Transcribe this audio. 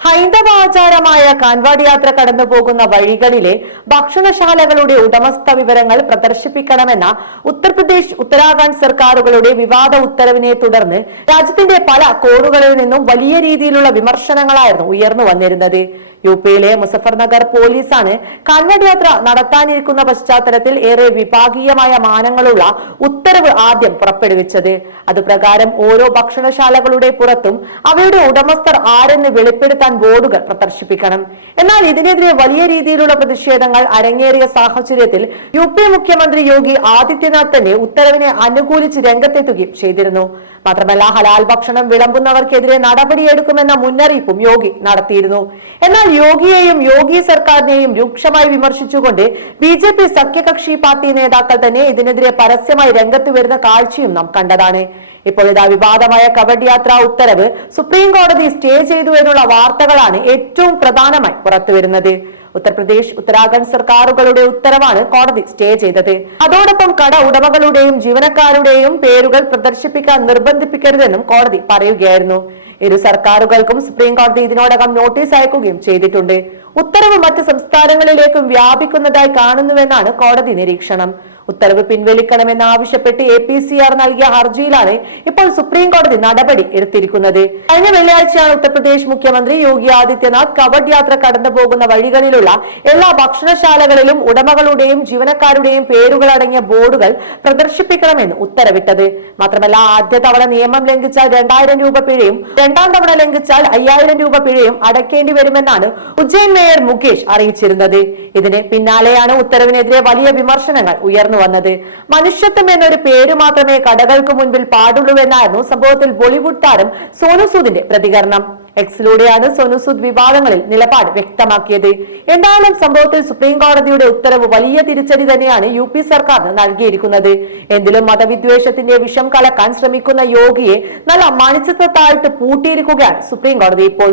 ഹൈന്ദവ കാൻവാടി കാൻവാട് യാത്ര കടന്നു പോകുന്ന വഴികളിലെ ഭക്ഷണശാലകളുടെ ഉടമസ്ഥ വിവരങ്ങൾ പ്രദർശിപ്പിക്കണമെന്ന ഉത്തർപ്രദേശ് ഉത്തരാഖണ്ഡ് സർക്കാരുകളുടെ വിവാദ ഉത്തരവിനെ തുടർന്ന് രാജ്യത്തിന്റെ പല കോണുകളിൽ നിന്നും വലിയ രീതിയിലുള്ള വിമർശനങ്ങളായിരുന്നു ഉയർന്നു വന്നിരുന്നത്. യു പിയിലെ മുസഫർനഗർ പോലീസാണ് കന്നഡ യാത്ര നടത്താനിരിക്കുന്ന പശ്ചാത്തലത്തിൽ ഏറെ വിഭാഗീയമായ മാനങ്ങളുള്ള ഉത്തരവ് ആദ്യം പുറപ്പെടുവിച്ചത്. അതുപ്രകാരം ഓരോ ഭക്ഷണശാലകളുടെ പുറത്തും അവയുടെ ഉടമസ്ഥർ ആരെന്ന് വെളിപ്പെടുത്താൻ ബോർഡുകൾ പ്രദർശിപ്പിക്കണം. എന്നാൽ ഇതിനെതിരെ വലിയ രീതിയിലുള്ള പ്രതിഷേധങ്ങൾ അരങ്ങേറിയ സാഹചര്യത്തിൽ യു പി മുഖ്യമന്ത്രി യോഗി ആദിത്യനാഥ് തന്നെ ഉത്തരവിനെ അനുകൂലിച്ച് രംഗത്തെത്തുകയും ചെയ്തിരുന്നു. മാത്രമല്ല ഹലാൽ ഭക്ഷണം വിളമ്പുന്നവർക്കെതിരെ നടപടിയെടുക്കുമെന്ന മുന്നറിയിപ്പും യോഗി നടത്തിയിരുന്നു. എന്നാൽ യോഗിയെയും യോഗി സർക്കാരിനെയും രൂക്ഷമായി വിമർശിച്ചുകൊണ്ട് ബി ജെ പി സഖ്യകക്ഷി പാർട്ടി നേതാക്കൾ തന്നെ ഇതിനെതിരെ പരസ്യമായി രംഗത്ത് വരുന്ന കാഴ്ചയും നാം കണ്ടതാണ്. ഇപ്പോൾ ഇതാ വിവാദമായ കബഡി യാത്രാ ഉത്തരവ് സുപ്രീം കോടതി സ്റ്റേ ചെയ്തു എന്നുള്ള വാർത്തകളാണ് ഏറ്റവും പ്രധാനമായി പുറത്തുവരുന്നത് ഉത്തർപ്രദേശ് ഉത്തരാഖണ്ഡ് സർക്കാരുകളുടെ ഉത്തരവാണ് കോടതി സ്റ്റേ ചെയ്തത്. അതോടൊപ്പം കട ഉടമകളുടെയും ജീവനക്കാരുടെയും പേരുകൾ പ്രദർശിപ്പിക്കാൻ നിർബന്ധിപ്പിക്കരുതെന്നും കോടതി പറയുകയായിരുന്നു. ഇരു സർക്കാരുകൾക്കും സുപ്രീം കോടതി ഇതിനോടകം നോട്ടീസ് അയക്കുകയും ചെയ്തിട്ടുണ്ട്. ഉത്തരവ് മറ്റ് സംസ്ഥാനങ്ങളിലേക്കും വ്യാപിക്കുന്നതായി കാണുന്നുവെന്നാണ് കോടതി നിരീക്ഷണം. ഉത്തരവ് പിൻവലിക്കണമെന്ന് ആവശ്യപ്പെട്ട് എ പി സി ആർ നൽകിയ ഹർജിയിലാണ് ഇപ്പോൾ സുപ്രീം കോടതി നടപടി എടുത്തിരിക്കുന്നത്. കഴിഞ്ഞ വെള്ളിയാഴ്ചയാണ് ഉത്തർപ്രദേശ് മുഖ്യമന്ത്രി യോഗി ആദിത്യനാഥ് കവഡ് യാത്ര കടന്നു പോകുന്ന വഴികളിലുള്ള എല്ലാ ഭക്ഷണശാലകളിലും ഉടമകളുടെയും ജീവനക്കാരുടെയും പേരുകൾ അടങ്ങിയ ബോർഡുകൾ പ്രദർശിപ്പിക്കണമെന്ന് ഉത്തരവിട്ടത്. മാത്രമല്ല ആദ്യ തവണ നിയമം ലംഘിച്ചാൽ രണ്ടായിരം രൂപ പിഴയും രണ്ടാം തവണ ലംഘിച്ചാൽ അയ്യായിരം രൂപ പിഴയും അടയ്ക്കേണ്ടി വരുമെന്നാണ് ഉജ്ജയിൻ മേയർ മുകേഷ് അറിയിച്ചിരുന്നത്. ഇതിന് പിന്നാലെയാണ് ഉത്തരവിനെതിരെ വലിയ വിമർശനങ്ങൾ ഉയർന്നു വന്നത്. മനുഷ്യത്വം എന്നൊരു പേര് മാത്രമേ കടകൾക്ക് മുൻപിൽ പാടുള്ളൂവെന്നായിരുന്നു സംഭവത്തിൽ ബോളിവുഡ് താരം സോനുസൂദിന്റെ പ്രതികരണം. എക്സിലൂടെയാണ് സോനുസൂദ് വിവാദങ്ങളിൽ നിലപാട് വ്യക്തമാക്കിയത്. എന്തായാലും സംഭവത്തിൽ സുപ്രീം കോടതിയുടെ ഉത്തരവ് വലിയ തിരിച്ചടി തന്നെയാണ് യു പി സർക്കാരിന് നൽകിയിരിക്കുന്നത്. എന്തിലും മതവിദ്വേഷത്തിന്റെ വിഷം കലക്കാൻ ശ്രമിക്കുന്ന യോഗിയെ നല്ല മണിച്ചിത്രത്തായിട്ട് പൂട്ടിയിരിക്കുകയാണ് സുപ്രീം കോടതി ഇപ്പോൾ.